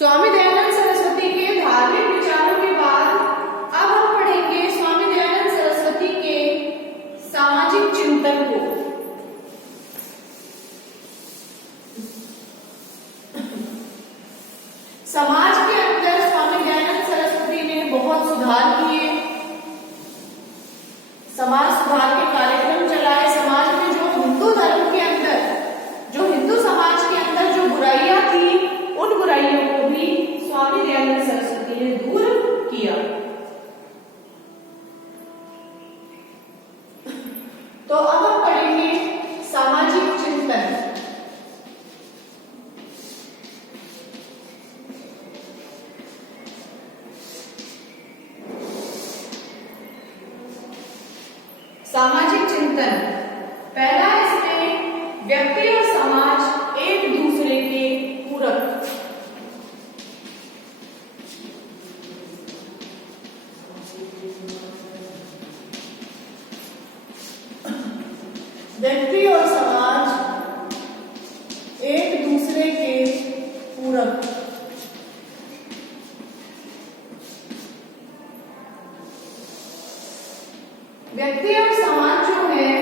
स्वामी दयानंद सरस्वती के धार्मिक विचारों के बाद अब हम पढ़ेंगे स्वामी दयानंद सरस्वती के सामाजिक चिंतन को। समाज के अंदर स्वामी दयानंद सरस्वती ने बहुत सुधार किए, समाज सुधार के कार्यक्रम चलाए। समाज में जो हिंदू धर्म के अंदर, जो हिंदू समाज के अंदर जो बुराइयां थी, उन बुराइयों को भी स्वामी दयानंद सरस्वती ने दूर किया। तो अब हम पढ़ेंगे सामाजिक चिंतन। सामाजिक चिंतन पहला, इसमें व्यक्ति और समाज एक दूसरे के पूरक। व्यक्ति और समाज एक दूसरे के पूरक। व्यक्ति और समाज जो है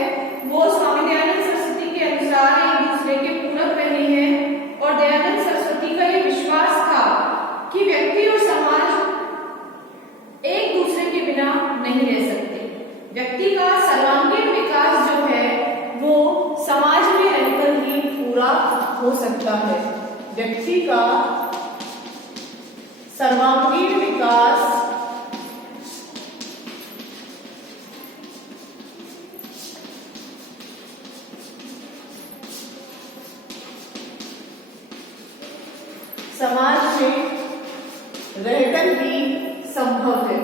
वो स्वामी दयानंद सरस्वती के अनुसार एक दूसरे के पूरक रहे हैं, और दयानंद सरस्वती का ये विश्वास था कि व्यक्ति और समाज एक दूसरे के बिना नहीं रह सकते। व्यक्ति का सर्वांगीण विकास जो है वो समाज में रहकर ही पूरा हो सकता है। व्यक्ति का सर्वांगीण विकास समाज में रहकर ही संभव है।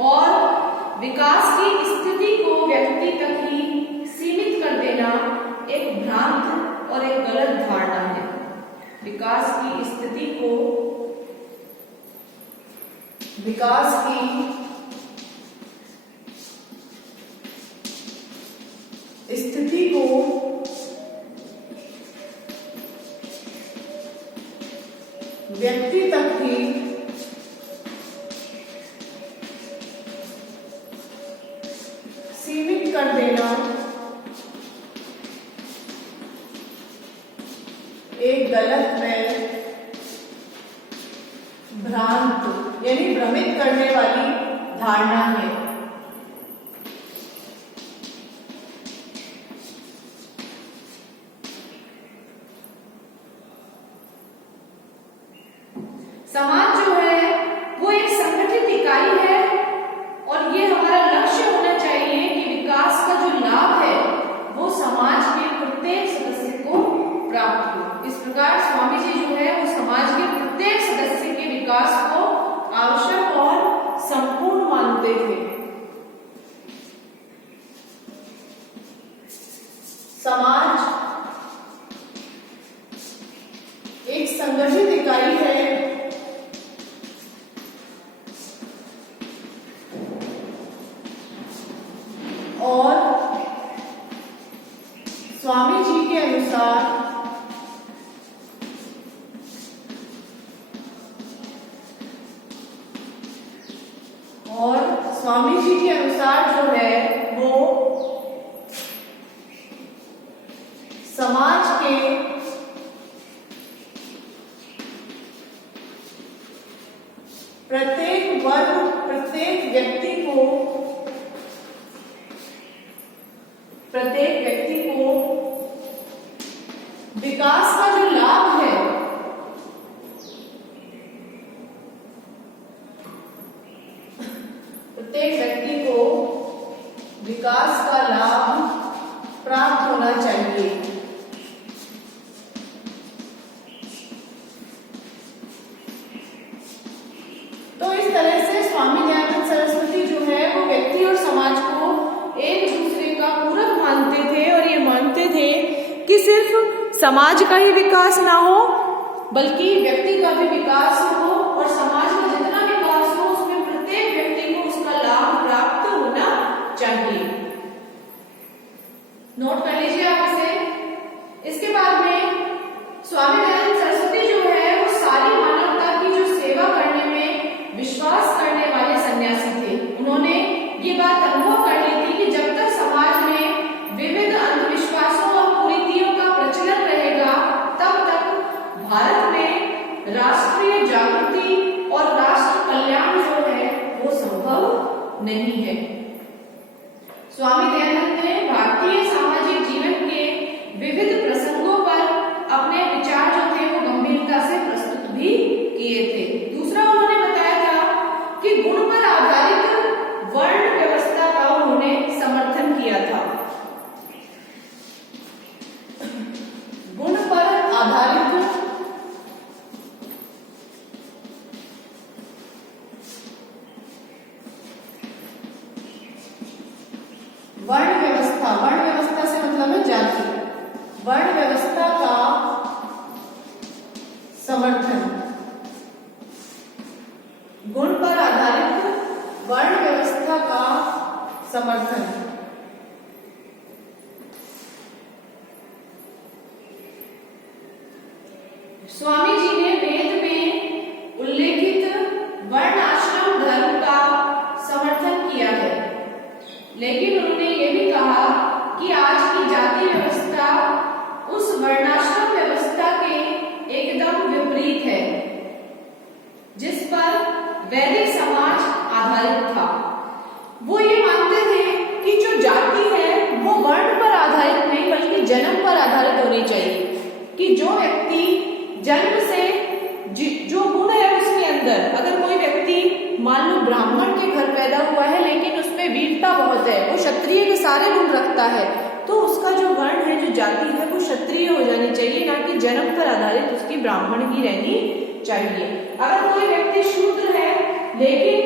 और विकास की स्थिति को व्यक्ति तक ही सीमित कर देना एक भ्रांत और एक गलत धारणा है। विकास की स्थिति को, विकास की स्थिति को व्यक्ति तक ही सीमित कर देना एक गलत में भ्रांत यानी भ्रमित करने वाली धारणा है। समाज जो है वो एक संगठित इकाई है, और ये हमारा लक्ष्य होना चाहिए कि विकास का जो लाभ है वो समाज के प्रत्येक सदस्य को प्राप्त हो। इस प्रकार स्वामी जी जो है वो समाज के प्रत्येक सदस्य के विकास को आवश्यक और संपूर्ण मानते थे। समाज एक संगठित इकाई है, और स्वामी जी के अनुसार जो है वो समाज के प्रत्येक वर्ग, प्रत्येक व्यक्ति को विकास का जो लाभ है प्रत्येक व्यक्ति को विकास का लाभ प्राप्त होना चाहिए। तो इस तरह से स्वामी दयानंद सरस्वती जो है वो व्यक्ति और समाज को एक दूसरे का पूरक मानते थे, और ये मानते थे कि सिर्फ समाज का ही विकास ना हो बल्कि व्यक्ति का भी विकास हो, और समाज में जितना विकास हो उसमें नहीं है। स्वामी दयानंद ने भारतीय सामाजिक जीवन के विविध प्रसंगों पर अपने विचार जो थे वो गंभीरता से प्रस्तुत भी किए थे। दूसरा उन्होंने बताया था कि गुण पर आधारित वर्ण व्यवस्था का उन्होंने समर्थन किया था। गुण पर आधारित वर्ण व्यवस्था से मतलब है जाति, वर्ण व्यवस्था का समर्थन। गुण पर आधारित वर्ण व्यवस्था का समर्थन। स्वामी जी ने वेद में उल्लेखित वर्ण आश्रम धर्म का समर्थन किया है, लेकिन उन्होंने ये भी कहा कि आज की जाति व्यवस्था उस वर्णाश्रम व्यवस्था के एकदम विपरीत है जिस पर वैदिक समाज आधारित था। वो ये मानते थे कि जो जाति है वो वर्ण पर आधारित नहीं बल्कि जन्म पर आधारित होनी चाहिए, कि जो व्यक्ति जन्म से जो गुण है उसके अंदर, अगर कोई व्यक्ति मान लो ब्राह्मण के घर पैदा हुआ है लेकिन उसमें वीरता बहुत है, वो क्षत्रिय के सारे गुण रखता है, तो उसका जो वर्ण है, जो जाति है, वो क्षत्रिय हो जानी चाहिए, ना कि जन्म पर आधारित उसकी ब्राह्मण ही रहनी चाहिए। अगर कोई व्यक्ति शूद्र है लेकिन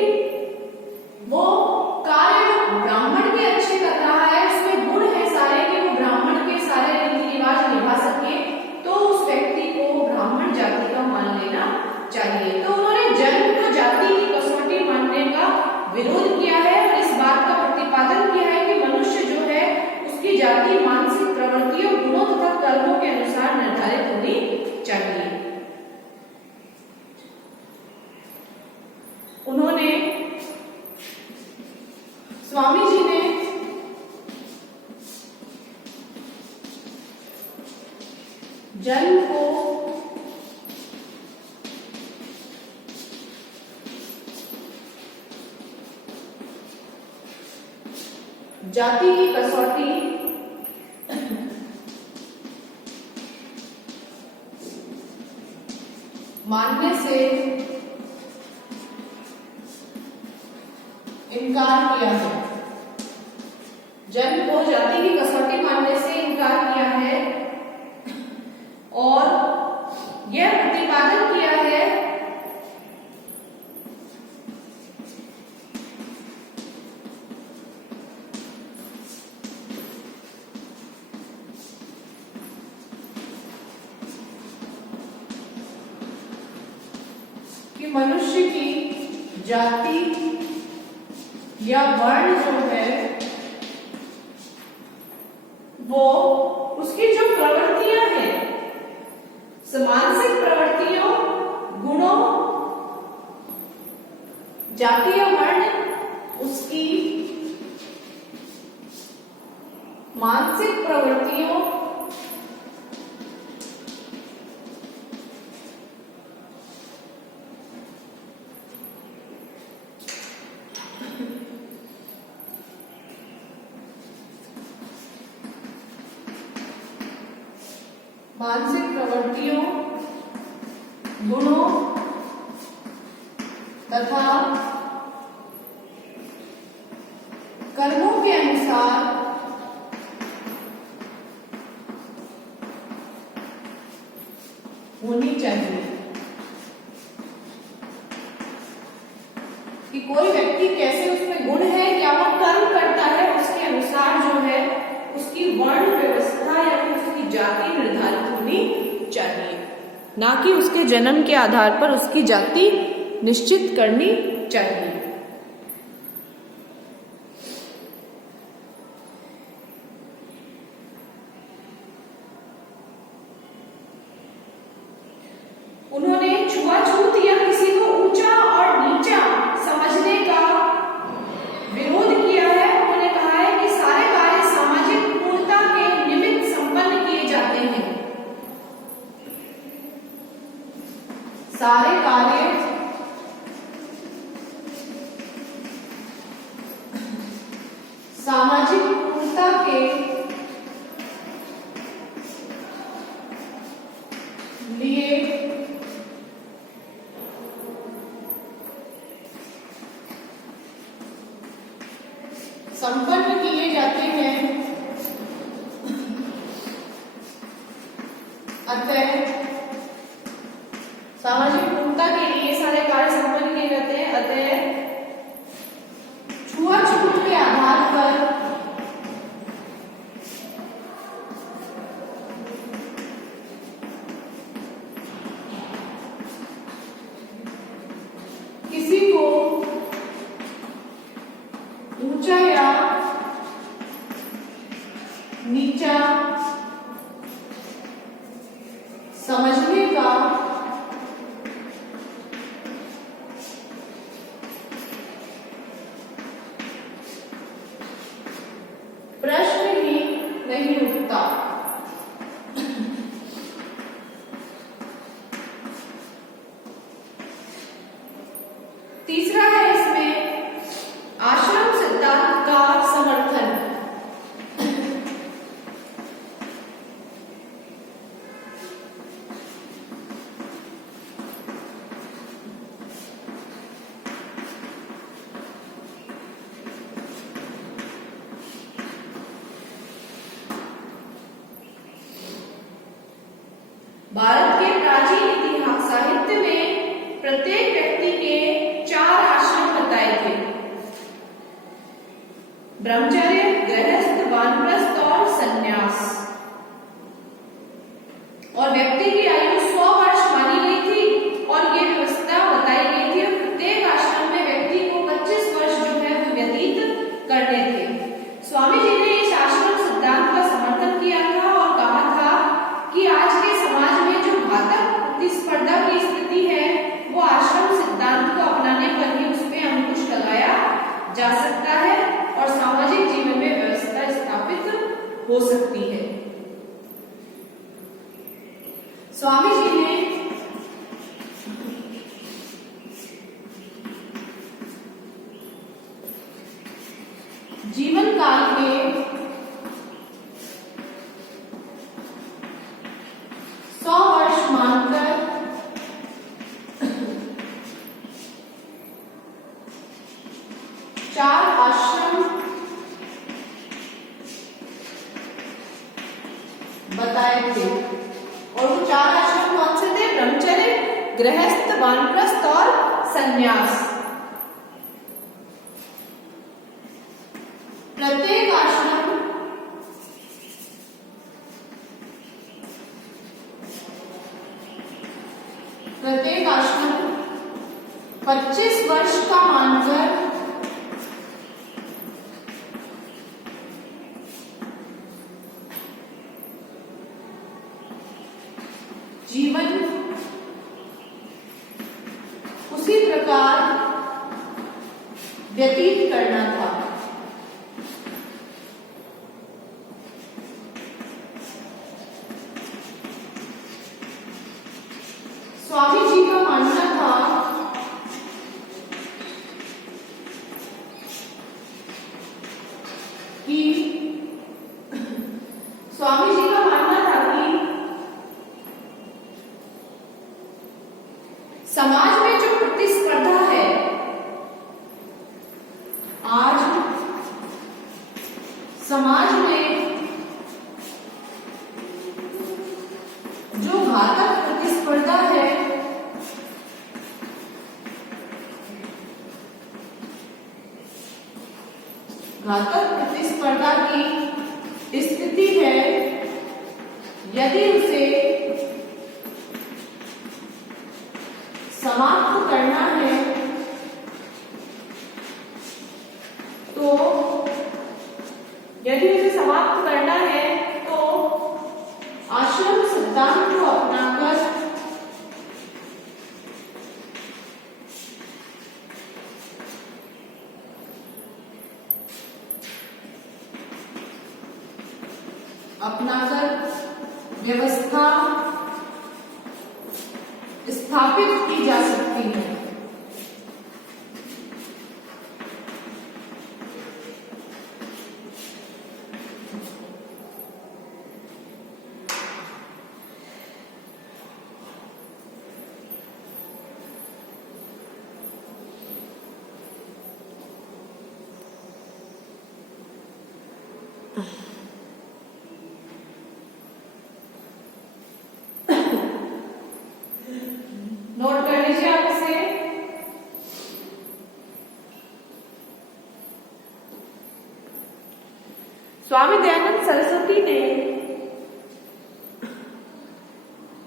वो कार्य ब्राह्मण के अच्छे कर रहा है, उसमें गुण है सारे कि वो ब्राह्मण के सारे रीति रिवाज निभा सके, तो उस व्यक्ति को ब्राह्मण जाति का मान लेना चाहिए। तो उन्होंने जन्म को जाति की कसौटी मानने का विरोध किया है और इस बात का प्रतिपादन किया है कि मनुष्य जो है उसकी जाति मानसिक प्रवृत्तियों, गुणों तथा कर्मों के अनुसार निर्धारित होनी चाहिए। उन्होंने, स्वामी जी ने जन्म को जाति की कसौटी मानने से इनकार किया है। जन्म को जाति की कसौटी मानने से इनकार किया है और यह प्रतिपादन किया है कि मनुष्य की जाति या वर्ण जो है वो उसकी जो प्रवृत्तियां हैं, मानसिक प्रवृत्तियों, गुणों, जाति या वर्ण उसकी मानसिक प्रवृत्तियों गुणों तथा कर्मों के अनुसार होनी चाहिए। कि कोई व्यक्ति कैसे उसमें गुण है, क्या वो कर्म करता है, उसके अनुसार जो है उसकी वर्ण व्यवस्था या फिर उसकी जाति निर्धारित होनी चाहिए, ना कि उसके जन्म के आधार पर उसकी जाति निश्चित करनी चाहिए। उन्होंने छुआछूत या किसी को ऊंचा और नीचा समझने का विरोध किया है। उन्होंने कहा है कि सारे कार्य सामाजिक पूर्णता के निमित्त संपन्न किए जाते हैं। सारे कार्य सामाजिक पूर्णता के लिए संपन्न किए जाते हैं, अतः सामाजिक पूर्णता के लिए सारे कार्य संपन्न किए जाते हैं, अतः छुआछूत के आधार पर किसी को ऊंचा या नीचा समझने का प्रश्न ही नहीं उठता। तीसरा है इसमें आश्रम सिद्धांत का समर्थन। भारत के प्राचीन इतिहास साहित्य में प्रत्येक व्यक्ति के 4 आश्रम बताए थे: ब्रह्मचर्य, गृहस्थ, वानप्रस्थ और संन्यास। और व्यक्ति की आयु 100 वर्ष मानी गई थी और ये व्यवस्था बताई गई थी और प्रत्येक आश्रम में व्यक्ति को 25 वर्ष जो है वो व्यतीत करने थे। स्वामी जी ने इस आश्रम सिद्धांत का समर्थन किया था और कहा था कि आज के समाज में जो घातक प्रतिस्पर्धा की स्थिति है वो आश्रम सिद्धांत को अपनाने पर ही उस पर अंकुश लगाया जा सकता है और सामाजिक जीवन में व्यवस्था स्थापित हो सकती है। स्वामी जी ने जीवन काल में 100 वर्ष मानकर चार आश्रम बताए थे और वो 4 आश्रम कौन से थे? ब्रह्मचर्य, गृहस्थ, वानप्रस्थ और संन्यास। प्रत्येक आश्रम प्रत्येक आश्रम 25 वर्ष का मानकर जीवन उसी प्रकार व्यतीत करना था। स्वामी जी का मानना था कि स्वामी जी का मानना था कि समाज में जो प्रतिस्पर्धा है, आज समाज में जो घातक प्रतिस्पर्धा है घातक प्रतिस्पर्धा की स्थिति है, यदि उसे समाप्त करना है तो आश्रम सिद्धांत को अपनाकर व्यवस्था स्थापित की जा सकती है। स्वामी दयानंद सरस्वती ने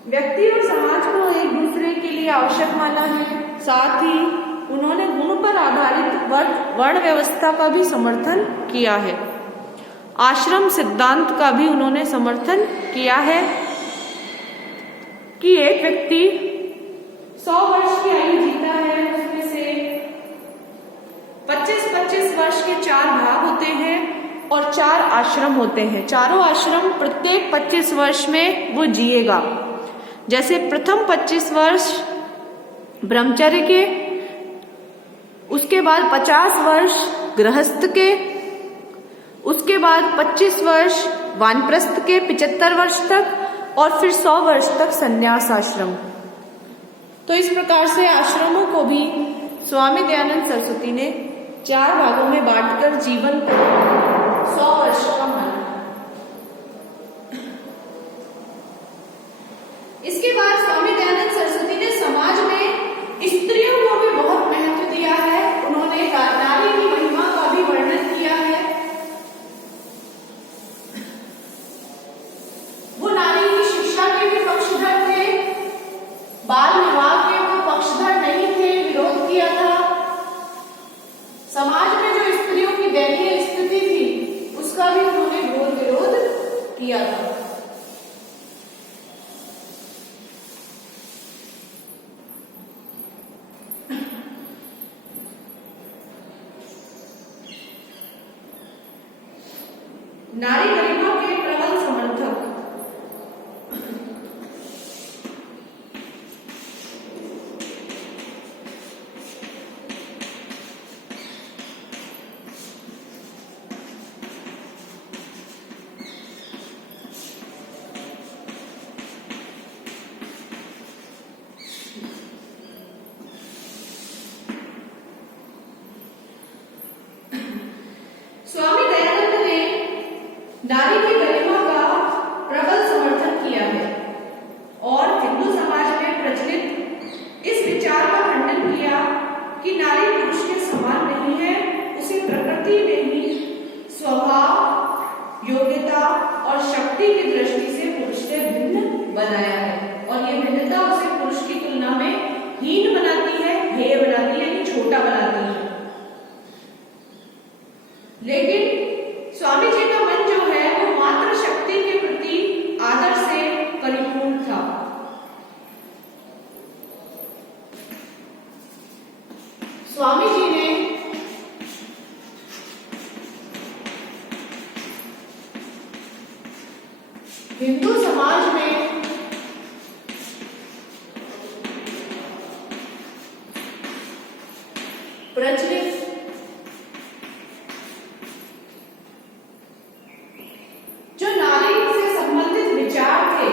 व्यक्ति और समाज को एक दूसरे के लिए आवश्यक माना है। साथ ही उन्होंने गुण पर आधारित वर्ण व्यवस्था का भी समर्थन किया है। आश्रम सिद्धांत का भी उन्होंने समर्थन किया है कि एक व्यक्ति 100 वर्ष की आयु जीता है, उसमें से 25-25 वर्ष के 4 भाग होते हैं और 4 आश्रम होते हैं। चारों आश्रम प्रत्येक 25 वर्ष में वो जिएगा। जैसे प्रथम 25 वर्ष ब्रह्मचर्य के, उसके बाद 50 वर्ष गृहस्थ के, उसके बाद 25 वर्ष वानप्रस्थ के 75 वर्ष तक और फिर 100 वर्ष तक संन्यास आश्रम। तो इस प्रकार से आश्रमों को भी स्वामी दयानंद सरस्वती ने 4 भागों में बांटकर जीवन को 100 वर्ष का माना। इसके बाद स्वामी दयानंद सरस्वती ने समाज में स्त्रियों को भी बहुत महत्व दिया है। उन्होंने नारी की महिमा का भी वर्णन किया है। वो नारी की शिक्षा के भी पक्षधर थे, बाल विवाह के वो पक्षधर नहीं थे, विरोध किया था। समाज में जो स्त्रियों की दयनीय स्थिति थी उसका भी उन्होंने घोर विरोध किया था। नारी गरिमा के प्रबल समर्थक स्वामी दयानंद ने नारी की गरिमा का प्रबल समर्थन किया है और हिंदू समाज में प्रचलित इस विचार का खंडन किया कि नारी पुरुष के समान नहीं है, उसे प्रकृति ने ही स्वभाव, योग्यता और शक्ति की दृष्टि से पुरुष से भिन्न बनाया है और ये भिन्नता उसे पुरुष की तुलना में हीन बनाती है, हेय बनाती है, छोटा बनाती है। लेकिन स्वामी जी का मन जो है वो मात्र शक्ति के प्रति आदर से परिपूर्ण था। स्वामी जी ने हिंदू समाज में प्रचलित जो नारी से संबंधित विचार थे,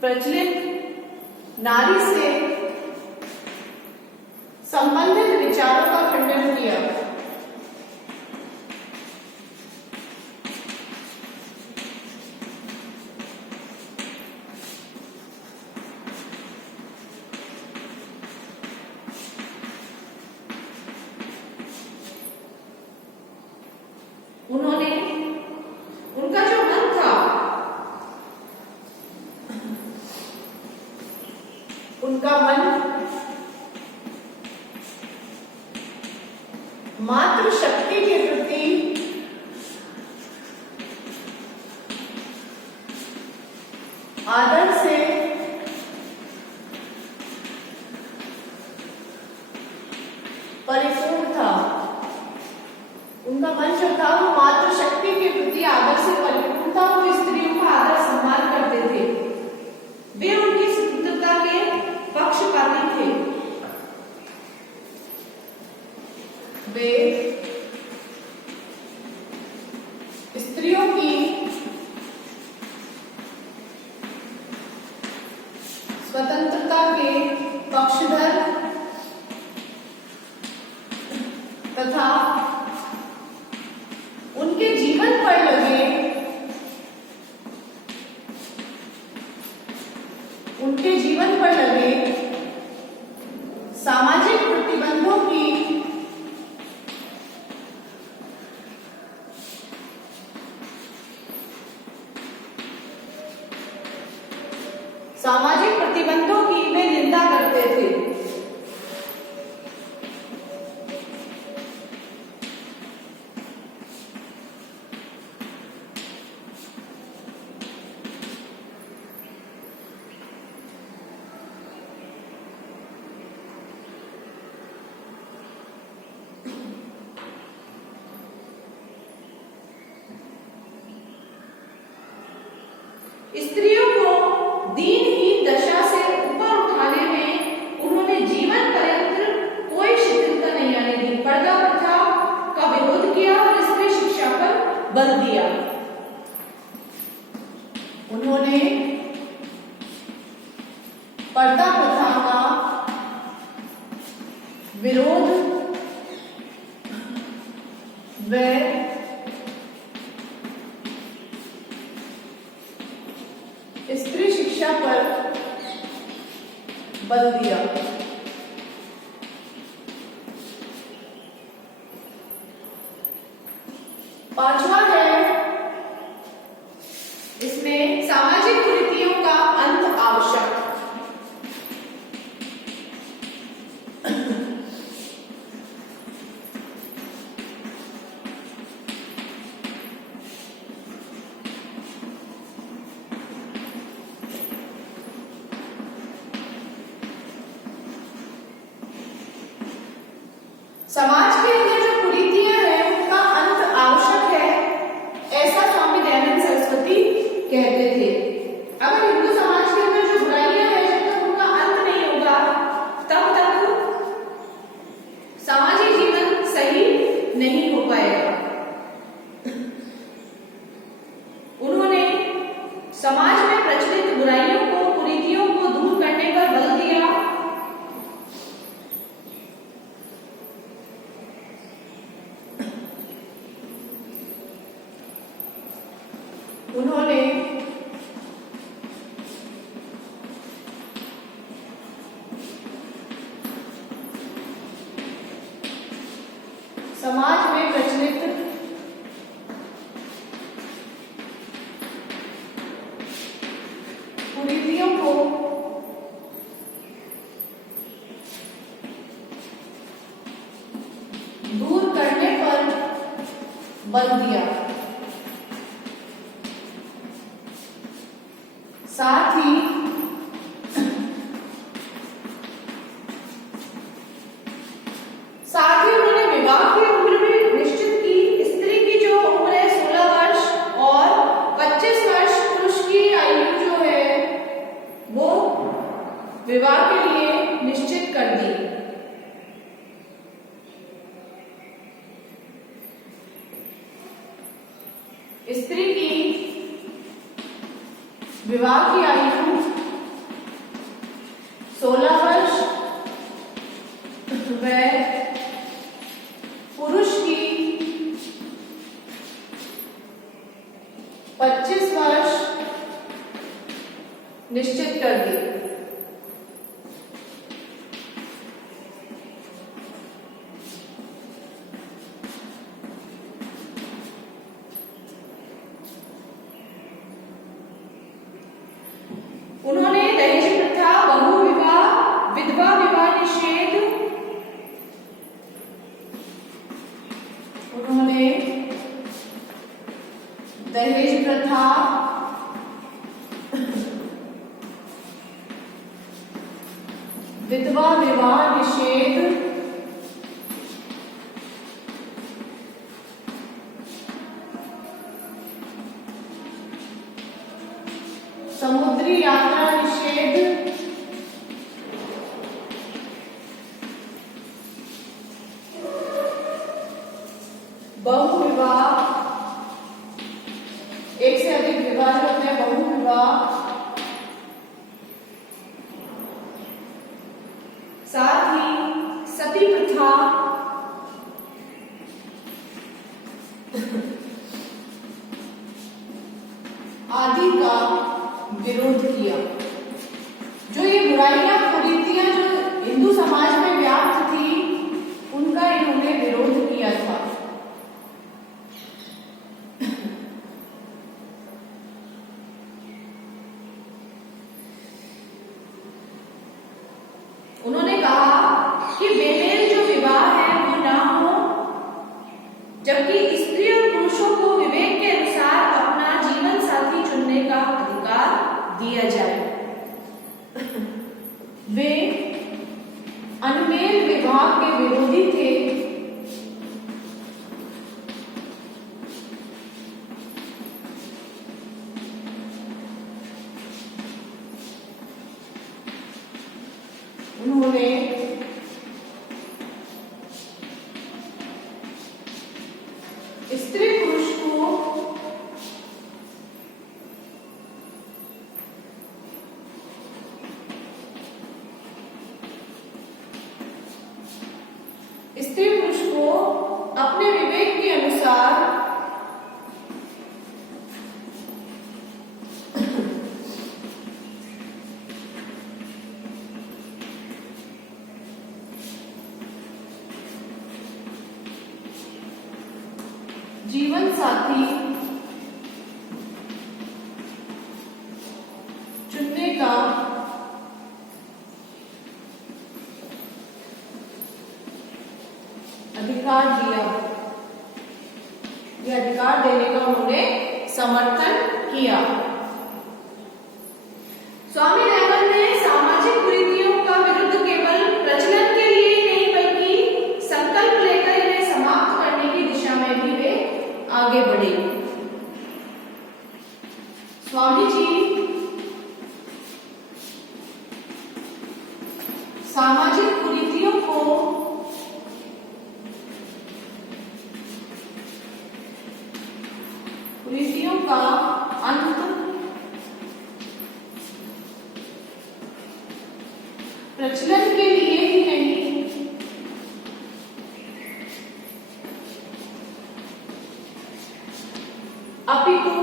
प्रचलित नारी से संबंधित विचारों का खंडन किया। उन्होंने उनका जो मन था, उनका मन मातृ शक्ति के प्रति आदर से परिपूर्ण था। उनका मन जो था वो मातृ शक्ति के प्रति आदर से परिपूर्ण था। वो स्त्रियों का आदर सम्मान करते थे, वे उनकी स्वतंत्रता के पक्षपाती थे। वे स्त्रियों की स्वतंत्रता के पक्षधर तथा उनके जीवन पर लगे सामाजिक प्रतिबंधों की स्त्रियों को दीनहीन दशा से ऊपर उठाने में उन्होंने जीवन पर्यंत कोई शिथिलता नहीं आने दी। पर्दा प्रथा का विरोध किया और स्त्री शिक्षा पर बल दिया। उन्होंने पर्दा प्रथा का विरोध व स्त्री शिक्षा पर बल दिया। पांचवा है इसमें सामाजिक कुरीतियों का अंत आवश्यक। समाज के अंदर जो कुरीतियां हैं उनका अंत आवश्यक है, ऐसा स्वामी दयानंद सरस्वती कहते थे। अगर हिंदू समाज के अंदर जो बुराइयां हैं जब तक उनका अंत नहीं होगा तब तक सामाजिक जीवन सही नहीं हो पाएगा। उन्होंने समाज में प्रचलित बुराइयों को, कुरीतियों को दूर करने पर बल दिया। उन्होंने समाज में प्रचलित कुरीतियों को दूर करने पर बल दिया। साथ ही उन्होंने विवाह की उम्र भी निश्चित की। स्त्री की जो उम्र है 16 वर्ष और 25 वर्ष, पुरुष की आयु जो है वो विवाह के लिए निश्चित कर दी। स्त्री की विवाह की आयु 16 वर्ष व पुरुष की 25 वर्ष निश्चित कर दी। उन्होंने दहेज प्रथा, बहु विवाह, विधवा विवाह निषेध, उन्होंने दहेज प्रथा, विधवा विवाह निषेध, समुद्री यात्रा निषेध, बहु विवाह, एक से अधिक विवाह जो होते हैं बहु विवाह, साथ ही सती प्रथा, आदि का विरोध किया। जो ये बुराइयां, कुरीतियां जो हिंदू समाज में व्याप्त थी उनका इन्होंने विरोध किया था। उन्होंने कहा कि बेमेल जो विवाह है वो ना हो, जबकि स्त्री और पुरुषों को विवेक के अनुसार अपना जीवन साथी चुनने का अधिकार दिया जाए। वे अनमेल विवाह के विरोधी थे। स्त्री पुरुष को अपने विवेक के अनुसार जीवन साथी चुनने का अधिकार दिया। यह अधिकार देने का उन्होंने समर्थन किया। स्वामी दयानंद ने सामाजिक कुरीतियों का विरुद्ध केवल प्रचलन के लिए नहीं बल्कि संकल्प लेकर इन्हें समाप्त करने की दिशा में भी वे आगे बढ़े। स्वामी जी सामाजिक कुरीतियों का अंत प्रचलन के लिए ही नहीं अपितु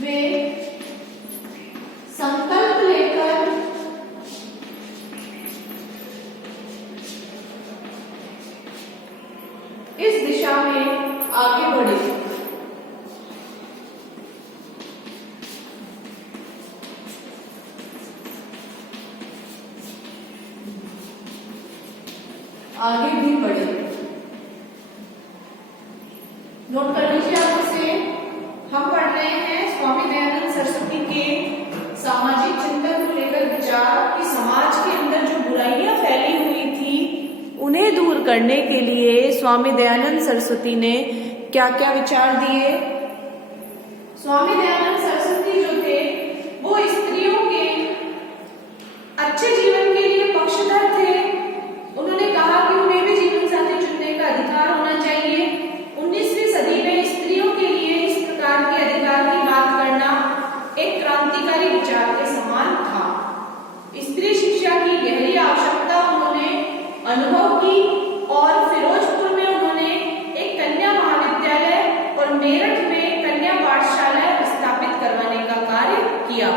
वे संकल्प लेकर इस दिशा में आगे बढ़े। आगे भी बढ़े। नोट कर लीजिए आप इसे। हम पढ़ रहे हैं स्वामी दयानंद सरस्वती के सामाजिक चिंतन को लेकर विचार कि समाज के अंदर जो बुराइयां फैली हुई थी उन्हें दूर करने के लिए स्वामी दयानंद सरस्वती ने क्या क्या विचार दिए। स्वामी दयानंद सरस्वती जो थे वो स्त्रियों के अच्छे जीवन के लिए पक्षधर थे। उन्होंने कहा कि उन्हें भी जीवन साथी चुनने का अधिकार होना चाहिए। 19वीं सदी में स्त्रियों के लिए इस प्रकार के अधिकार की बात करना एक क्रांतिकारी विचार के समान था। स्त्री शिक्षा की गहरी आवश्यकता उन्होंने अनुभव की और फिरोजपुर में उन्होंने एक कन्या महाविद्यालय और मेरठ में कन्या पाठशाला स्थापित करवाने का कार्य किया।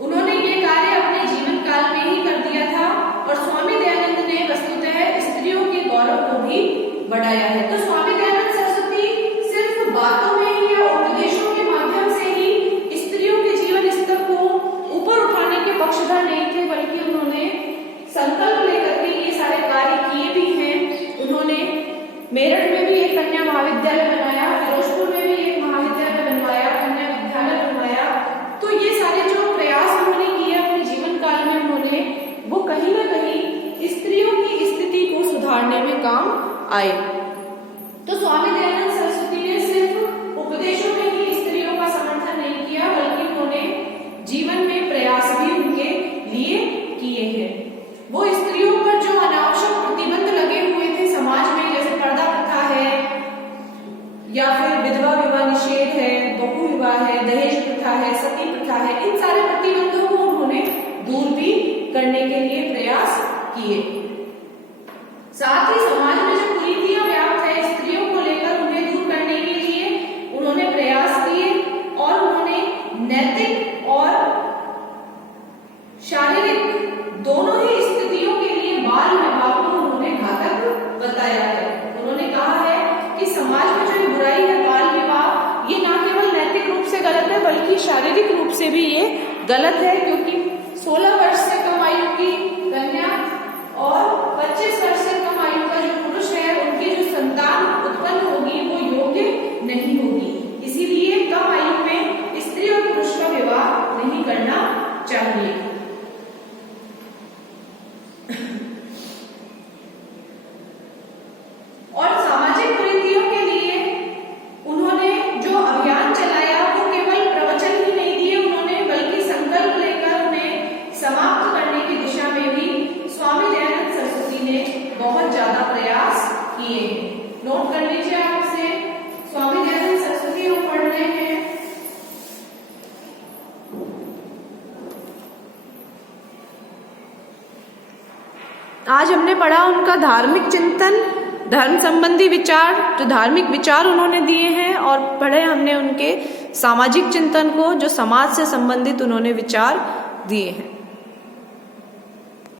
उन्होंने ये कार्य अपने जीवन काल में ही कर दिया था और स्वामी दयानंद ने वस्तुतः स्त्रियों के गौरव को भी बढ़ाया है। तो स्वामी दयानंद सरस्वती सिर्फ बातों में ही या उपदेशों के माध्यम से ही स्त्रियों के जीवन स्तर को ऊपर उठाने के पक्षधर नहीं थे, बल्कि उन्होंने संकल्प लेकर के ये सारे कार्य किए भी हैं। उन्होंने मेरठ में भी एक कन्या महाविद्यालय बनाया, फिरोजपुर में भी एक महाविद्यालय बनवाया, कन्या विद्यालय बनवाया। तो ये सारे जो प्रयास उन्होंने किए अपने जीवन काल में उन्होंने वो कहीं ना कहीं स्त्रियों की स्थिति को सुधारने में काम आए। तो स्वामी दयानंद सरस्वती ने सिर्फ उपदेशों में ही स्त्रियों का समर्थन नहीं किया, बल्कि उन्होंने जीवन में प्रयास भी उनके लिए किए हैं। वो स्त्रियों पर जो अनावश्यक प्रतिबंध लगे हुए थे समाज में, जैसे पर्दा प्रथा है या फिर विधवा विवाह निषेध है, बहु विवाह है, दहेज प्रथा है, सती प्रथा है, इन सारे प्रतिबंधों को उन्होंने दूर भी करने के लिए प्रयास किए। साथ ही समाज में जो कुरीतियां व्याप्त है स्त्रियों को लेकर उन्हें दूर करने के लिए उन्होंने प्रयास किए और उन्होंने नैतिक और शारीरिक दोनों ही स्थितियों के लिए बाल विवाह को उन्होंने घातक बताया है। उन्होंने कहा है कि समाज में जो बुराई है बाल विवाह, ये ना केवल नैतिक रूप से गलत है बल्कि शारीरिक रूप से भी ये गलत है, क्योंकि 16 वर्ष से कम आयु की कन्या और 25 वर्ष से कम आयु का जो पुरुष है उनकी जो संतान उत्पन्न होगी वो योग्य नहीं होगी। इसीलिए कम आयु में स्त्री और पुरुष का विवाह नहीं करना चाहिए। और सामाजिक कुरीतियों के लिए उन्होंने जो अभियान चलाया वो केवल प्रवचन आज हमने पढ़ा उनका धार्मिक चिंतन, धर्म संबंधी विचार, जो धार्मिक विचार उन्होंने दिए हैं, और पढ़े हमने उनके सामाजिक चिंतन को, जो समाज से संबंधित उन्होंने विचार दिए हैं।